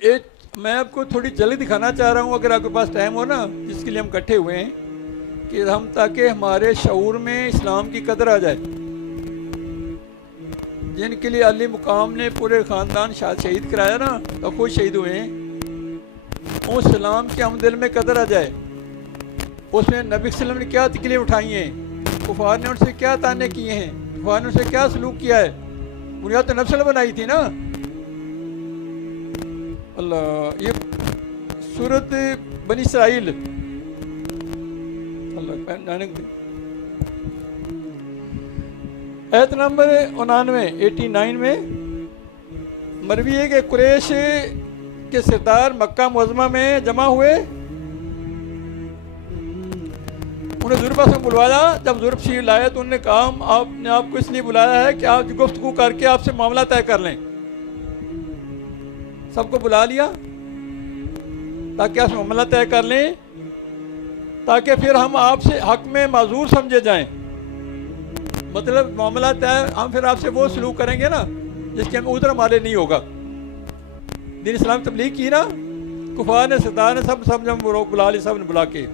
میں آپ کو تھوڑی جلدی دکھانا چاہ رہا ہوں، اگر آپ کے پاس ٹائم ہو نا، جس کے لیے ہم اکٹھے ہوئے ہیں، کہ ہم تاکہ ہمارے شعور میں اسلام کی قدر آ جائے، جن کے لیے علی مقام نے پورے خاندان شہید کرایا نا، تو خود شہید ہوئے ہیں، اس اسلام کی ہم دل میں قدر آ جائے۔ اس میں نبی صلی اللہ علیہ وسلم نے کیا تکلیف اٹھائی ہیں، کفار نے ان سے کیا تانے کیے ہیں، کفار نے ان سے کیا سلوک کیا ہے، بنیاد تو نبی صلی اللہ علیہ وسلم بنائی تھی نا۔ اللہ، یہ سورت بنی اسرائیل، آیت نمبر 89 میں مروی ہے کہ قریش کے سردار مکہ معظمہ میں جمع ہوئے، انہیں ضرور پاس میں بلوایا۔ جب ضرور شیر لائے تو انہوں نے کہا آپ نے آپ کو اس لیے بلایا ہے کہ آپ گفتگو کر کے آپ سے معاملہ طے کر لیں۔ سب کو بلا لیا تاکہ آپ سے معاملہ طے کر لیں، تاکہ پھر ہم آپ سے حق میں معذور سمجھے جائیں۔ مطلب معاملہ طے، ہم پھر آپ سے وہ سلوک کریں گے نا جس کے ہم عذر ہمارے نہیں ہوگا۔ دین اسلام تبلیغ کی نا، کفار نے سردار نے سب جب بلا لی، سب نے بلا کے۔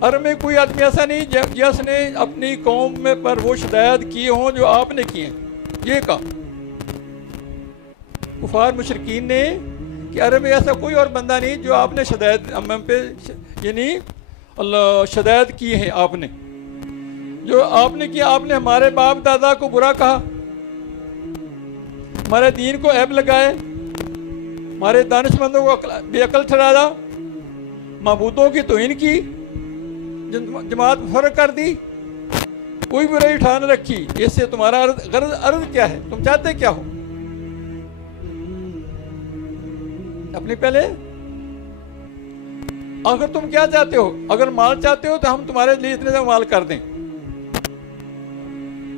عرب میں کوئی آدمی ایسا نہیں جس نے اپنی قوم میں پر وہ شدائد کیے ہوں جو آپ نے کیے ہیں، یہ کہا کفار مشرکین نے کہ عرب میں ایسا کوئی اور بندہ نہیں جو آپ نے شدائد ہم پہ، یعنی اللہ شدائد کی ہیں آپ نے، جو آپ نے کیا۔ آپ نے ہمارے باپ دادا کو برا کہا، ہمارے دین کو عیب لگائے، ہمارے دانش مندوں کو بے عقل ٹھہرایا، معبودوں کی توہین کی، جماعت فرق کر دی، کوئی برائی اٹھا نہ رکھی۔ اس سے تمہارا عرض کیا ہے، تم چاہتے کیا ہو؟ اپنی پہلے اگر تم کیا چاہتے ہو، اگر مال چاہتے ہو تو ہم تمہارے لیے اتنے زیادہ مال کر دیں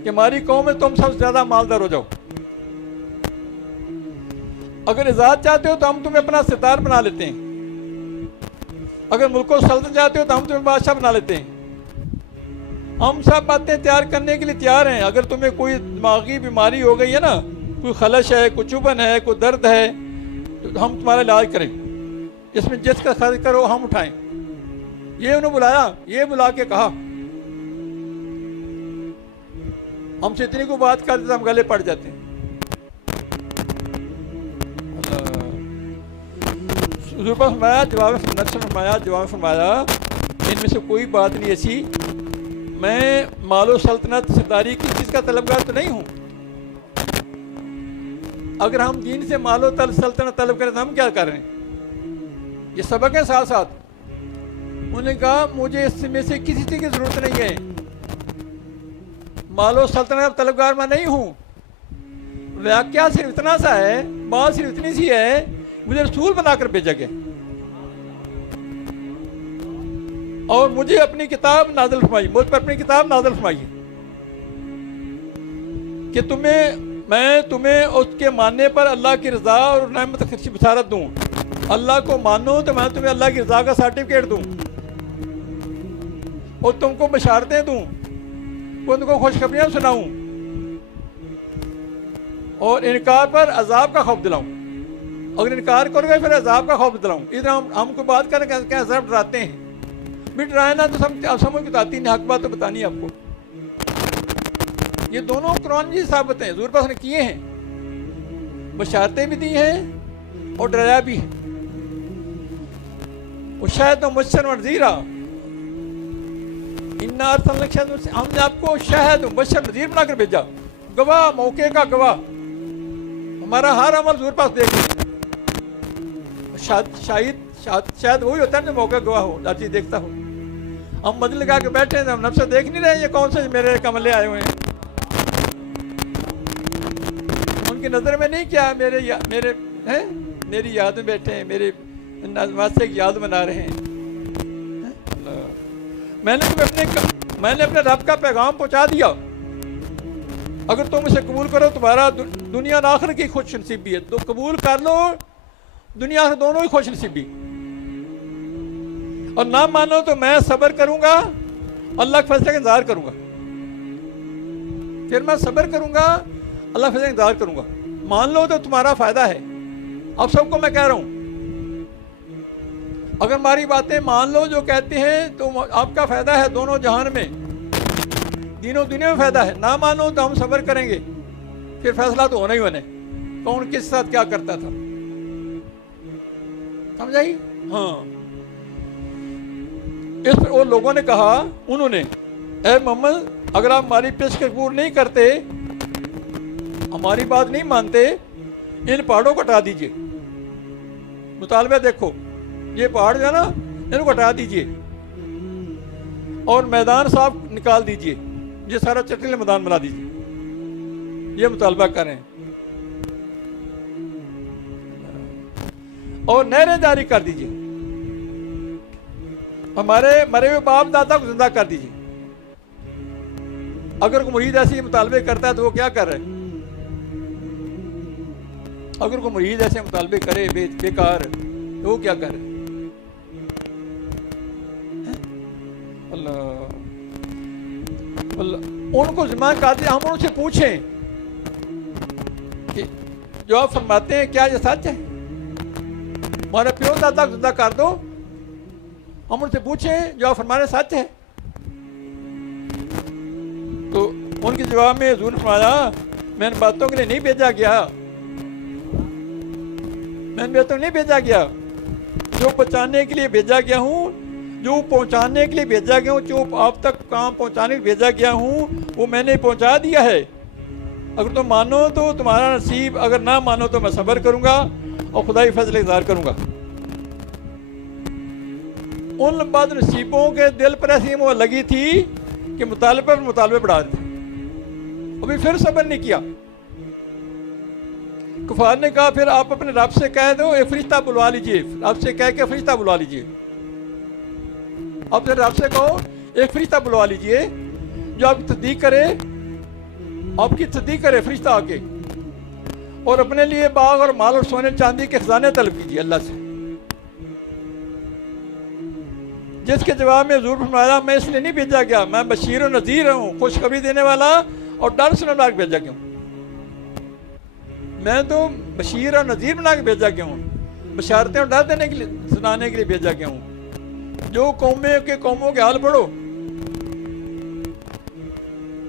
کہ ہماری قوم میں تم سب سے زیادہ مالدار ہو جاؤ۔ اگر عزت چاہتے ہو تو ہم تمہیں اپنا ستار بنا لیتے ہیں، اگر ملک و سلطنت چاہتے ہو تو ہم تمہیں بادشاہ بنا لیتے ہیں۔ ہم سب باتیں تیار کرنے کے لیے تیار ہیں۔ اگر تمہیں کوئی دماغی بیماری ہو گئی ہے نا، کوئی خلش ہے، کوئی چبھن ہے، کوئی درد ہے، تو ہم تمہارا علاج کریں، اس میں جس کا خرچ کرو ہم اٹھائیں۔ یہ انہوں بلایا، یہ بلا کے کہا ہم سے اتنی کو بات کرتے تو ہم گلے پڑ جاتے ہیں۔ حضور پاک فرمایا، جواب فرمایا ان میں سے کوئی بات نہیں ایسی، میں مال و سلطنت سرداری کی چیز کا طلبگار تو نہیں ہوں۔ اگر ہم دین سے مال و سلطنت طلب کریں تو ہم کیا کر رہے ہیں؟ یہ سبق ہے ساتھ ساتھ۔ انہوں نے کہا مجھے اس میں سے کسی چیز کی ضرورت نہیں ہے، مال و سلطنت طلبگار میں نہیں ہوں۔ واقعہ صرف اتنا سا ہے، بات صرف اتنی سی ہے، مجھے رسول بنا کر بھیجا گیا اور مجھے اپنی کتاب نازل فرمائی، مجھ پر اپنی کتاب نازل فرمائی کہ میں تمہیں اس کے ماننے پر اللہ کی رضا اور نعمت کی بشارت دوں۔ اللہ کو مانو تو میں تمہیں اللہ کی رضا کا سرٹیفکیٹ دوں اور تم کو بشارتیں دوں، تم کو خوشخبریاں سناؤں اور انکار پر عذاب کا خوف دلاؤں۔ اگر انکار کرو گے پھر عذاب کا خوف دلاؤں۔ ادھر ہم کو بات کریں کہ عذاب ڈراتے ہیں، بھی ڈرائے نا تو سمجھ بتاتی نہیں، حق بات تو بتانی ہے آپ کو۔ یہ دونوں قرآن کی ثابت ہیں، حضور پاک نے کیے ہیں، بشارتیں بھی دی ہیں اور ڈرایا بھی ہے۔ وشاہد و مبشر و نذیرا، انا ارسلناک شاہد، ہم نے آپ کو شاہد و مبشر نذیر بنا کر بھیجا، گواہ، موقع کا گواہ۔ ہمارا ہر عمل حضور پاک دیکھ لیں۔ شاید وہی ہوتا ہے جو موقع گواہ ہو، ہر چیز دیکھتا ہو۔ ہم مدد لگا کے بیٹھے ہیں، ہم نفس سے دیکھ نہیں رہے یہ کون سے میرے کملے آئے ہوئے ہیں۔ ان کی نظر میں نہیں کیا میری یاد میں بیٹھے ہیں، میرے واسطے کی یاد بنا رہے ہیں۔ میں نے اپنے رب کا پیغام پہنچا دیا، اگر تم اسے قبول کرو تمہارا دنیا اور آخرت کی خوش نصیبی ہے، تو قبول کر لو، دنیا آخرت دونوں ہی خوش نصیبی، اور نہ مانو تو میں صبر کروں گا، اللہ کے فیصلے کا انتظار کروں گا۔ پھر میں صبر کروں گا، اللہ کے فیصلے کا انتظار کروں گا۔ مان لو تو تمہارا فائدہ ہے۔ اب سب کو میں کہہ رہا ہوں اگر ہماری باتیں مان لو جو کہتے ہیں تو آپ کا فائدہ ہے دونوں جہان میں، دین و دنیا میں فائدہ ہے، نہ مانو تو ہم صبر کریں گے، پھر فیصلہ تو ہونا ہی ہونا ہے کون کس ساتھ کیا کرتا تھا، سمجھائی؟ ہاں اس پر وہ لوگوں نے کہا، انہوں نے، اے محمد اگر آپ ہماری پیش قبول نہیں کرتے، ہماری بات نہیں مانتے، ان پہاڑوں کو ہٹا دیجئے۔ مطالبہ دیکھو، یہ پہاڑ جو ہے نا ان کو ہٹا دیجئے اور میدان صاف نکال دیجئے، یہ سارا چٹیل میدان بنا دیجئے، یہ مطالبہ کریں اور نہریں جاری کر دیجئے، ہمارے مرے ہوئے باپ دادا کو زندہ کر دیجئے۔ اگر کوئی مرید ایسے مطالبے کرتا ہے تو وہ کیا کر رہے؟ اگر کوئی مرید ایسے مطالبے کرے بیکار تو وہ کیا کر رہے؟ اللہ اللہ، ان کو ذمہ کہتے ہیں، ہم ان سے پوچھیں کہ جو آپ فرماتے ہیں کیا یہ سچ ہے؟ ہمارے پیو دادا کو زندہ کر دو، ہم ان سے پوچھیں جو آپ فرمانے سچ ہے؟ تو ان کے جواب میں حضور نے فرمایا، میں ان باتوں کے لیے نہیں بھیجا گیا، میں ان باتوں نہیں بھیجا گیا، جو بچانے کے لیے بھیجا گیا ہوں، جو پہنچانے کے لیے بھیجا گیا ہوں، جو آپ تک کام پہنچانے کے لیے بھیجا گیا ہوں وہ میں نے پہنچا دیا ہے۔ اگر تم مانو تو تمہارا نصیب، اگر نہ مانو تو میں صبر کروں گا اور خدائی فضل اظہار کروں گا۔ ان بد نصیبوں کے دل پر ایسی وہ لگی تھی کہ مطالبے بڑھا دیتے، ابھی پھر صبر نہیں کیا۔ کفار نے کہا پھر آپ اپنے رب سے کہہ دو ایک فرشتہ بلوا لیجئے، رب سے کہہ کے فرشتہ بلوا لیجئے، آپ رب سے کہو ایک فرشتہ بلوا لیجئے جو آپ کی تصدیق کرے، آپ کی تصدیق کرے فرشتہ آ کے، اور اپنے لیے باغ اور مال اور سونے چاندی کے خزانے طلب کیجیے اللہ سے۔ جس کے جواب میں حضور فرمایا، میں اس لیے نہیں بھیجا گیا، میں بشیر و نذیر ہوں، خوشخبری دینے والا اور ڈر سنانے والا بھیجا گیا ہوں، میں تو بشیر اور نذیر بنا کے بھیجا گیا ہوں، بشارتیں اور ڈر دینے کے لیے، سنانے کے لیے بھیجا گیا ہوں۔ جو قوموں کے حال پڑھو،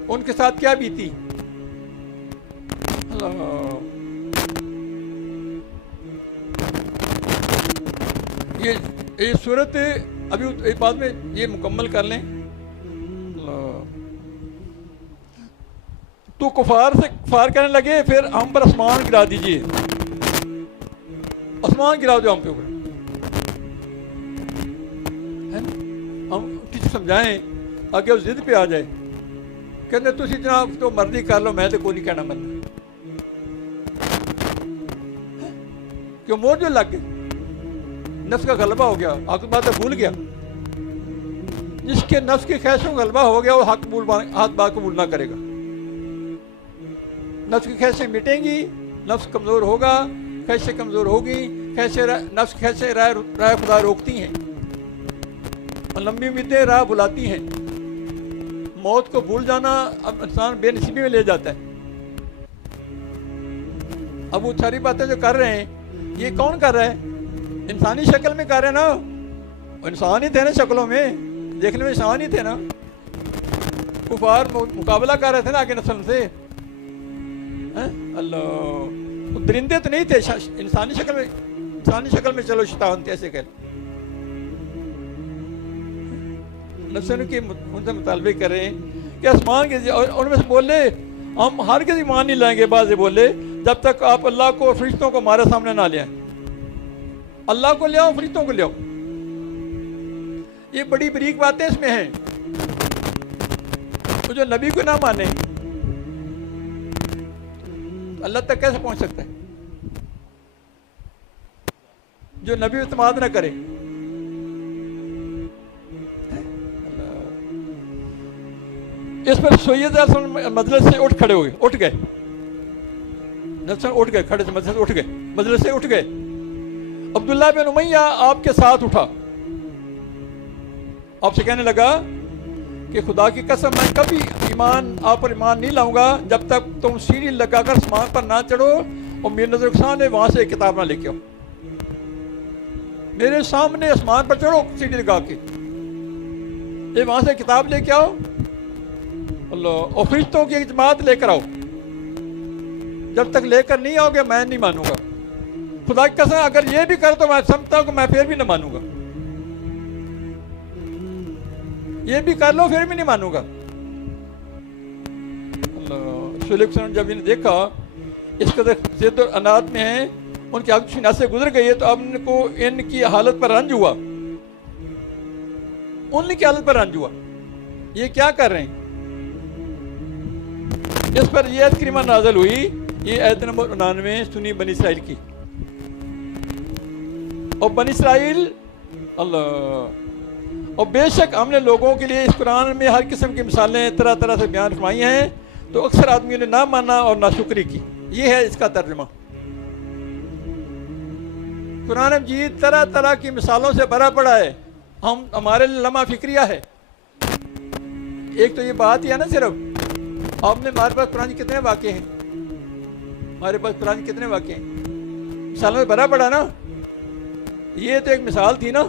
ان کے ساتھ کیا بیتی۔ اللہ، یہ صورت ابھی ایک بات میں یہ مکمل کر لیں۔ تو کفار کہنے لگے پھر ہم پر آسمان گرا دیجئے، آسمان گرا دو ہم پہ اوپر، ہم کسی سمجھائیں آگے وہ ضد پہ آ جائے، کہتے تسی جناب تو مرضی کر لو، میں تو کوئی نہیں کہنا بننا، کیوں مور جو لگ گئے، نفس کا غلبہ ہو گیا، حق بات بھول گیا۔ جس کے نفس کی خواہشوں کا غلبہ ہو گیا وہ حق بات قبول نہ کرے گا، نفس کی خواہشیں مٹیں گی، نفس کمزور ہوگا، خواہشیں کمزور ہوگی، نفس خواہشیں راہ خدا روکتی ہیں اور لمبی امیدیں راہ بلاتی ہیں، موت کو بھول جانا اب انسان بے نصیبی میں لے جاتا ہے۔ اب وہ ساری باتیں جو کر رہے ہیں یہ کون کر رہا ہے؟ انسانی شکل میں کر رہے ہیں نا، انسان ہی تھے نا، شکلوں میں دیکھنے میں انسان ہی تھے نا، کفار مقابلہ کر رہے تھے نا آگے نسل سے۔ اللہ، درندے تو نہیں تھے، انسانی شکل میں چلو شیطان تھے، ایسے کہ نسل کے ان سے مطالبے کر رہے ہیں کہ آسمان کے، اور ان میں سے بولے ہم ہرگز ایمان نہیں لائیں گے، بعض بولے جب تک آپ اللہ کو اور فرشتوں کو ہمارے سامنے نہ لے آئیں، اللہ کو لے آؤ، فرشتوں کو لے آؤ۔ یہ بڑی بریک باتیں اس میں ہیں، وہ جو نبی کو نہ مانے اللہ تک کیسے پہنچ سکتا ہے؟ جو نبی اعتماد نہ کرے۔ اس پر سید مجلس سے اٹھ گئے، کھڑے سے مجلس سے اٹھ گئے۔ عبداللہ بن امیہ آپ کے ساتھ اٹھا، آپ سے کہنے لگا کہ خدا کی قسم میں کبھی آپ پر ایمان نہیں لاؤں گا جب تک تم سیڑھی لگا کر آسمان پر نہ چڑھو اور میری نظر کے سامنے وہاں سے ایک کتاب نہ لے کے آؤ۔ میرے سامنے آسمان پر چڑھو سیڑھی لگا کے، یہ وہاں سے کتاب لے کے آؤ اللہ، اور فرشتوں کی ایک جماعت لے کر آؤ، جب تک لے کر نہیں آؤ گے میں نہیں مانوں گا۔ خدا کی قسم اگر یہ بھی کر تو میں سمجھتا ہوں کہ میں پھر بھی نہ مانوں گا، یہ بھی کر لو پھر بھی نہیں مانوں گا۔ اللہ جب انہیں دیکھا اس قدر ضد اور انات میں ہیں، ان کی عقل شناسی سے گزر گئی ہے، تو اب ان کو ان کی حالت پر رنج ہوا، ان کی حالت پر رنج ہوا، یہ کیا کر رہے ہیں؟ اس پر یہ آیت کریمہ نازل ہوئی، یہ آیت نمبر 99 سنی بنی اسرائیل کی۔ اور بنی اسرائیل اللہ، اور بے شک ہم نے لوگوں کے لیے اس قرآن میں ہر قسم کی مثالیں طرح طرح سے بیان فرمائی ہیں، تو اکثر آدمیوں نے نہ مانا اور ناشکری کی۔ یہ ہے اس کا ترجمہ۔ قرآن مجید طرح طرح کی مثالوں سے بھرا پڑا ہے، ہمارے لیے لمحہ فکریہ ہے۔ ایک تو یہ بات ہی ہے نا، صرف آپ نے ہمارے پاس قرآن کتنے واقع ہیں، ہمارے پاس قرآن کتنے واقع ہیں، مثالوں سے بھرا پڑا نا، یہ تو ایک مثال تھی نا۔